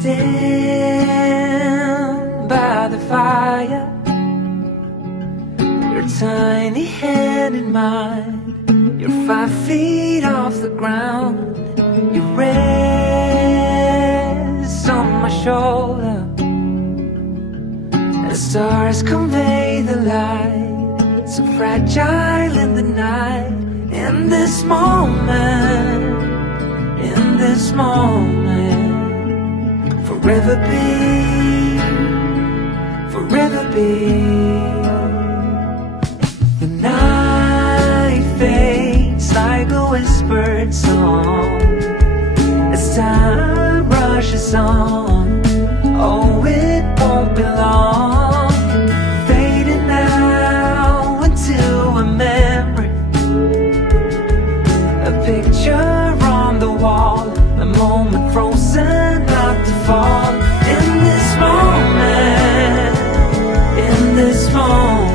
stand by the fire, your tiny hand in mine. You're 5 feet off the ground. You rest on my shoulder. The stars convey the light, so fragile in the night. In this moment, in this moment, forever be. The night fades like a whispered song as time rushes on. Oh, it won't be long, fading now into a memory, a picture on the wall, a moment frozen not to fall. In this moment, in this moment,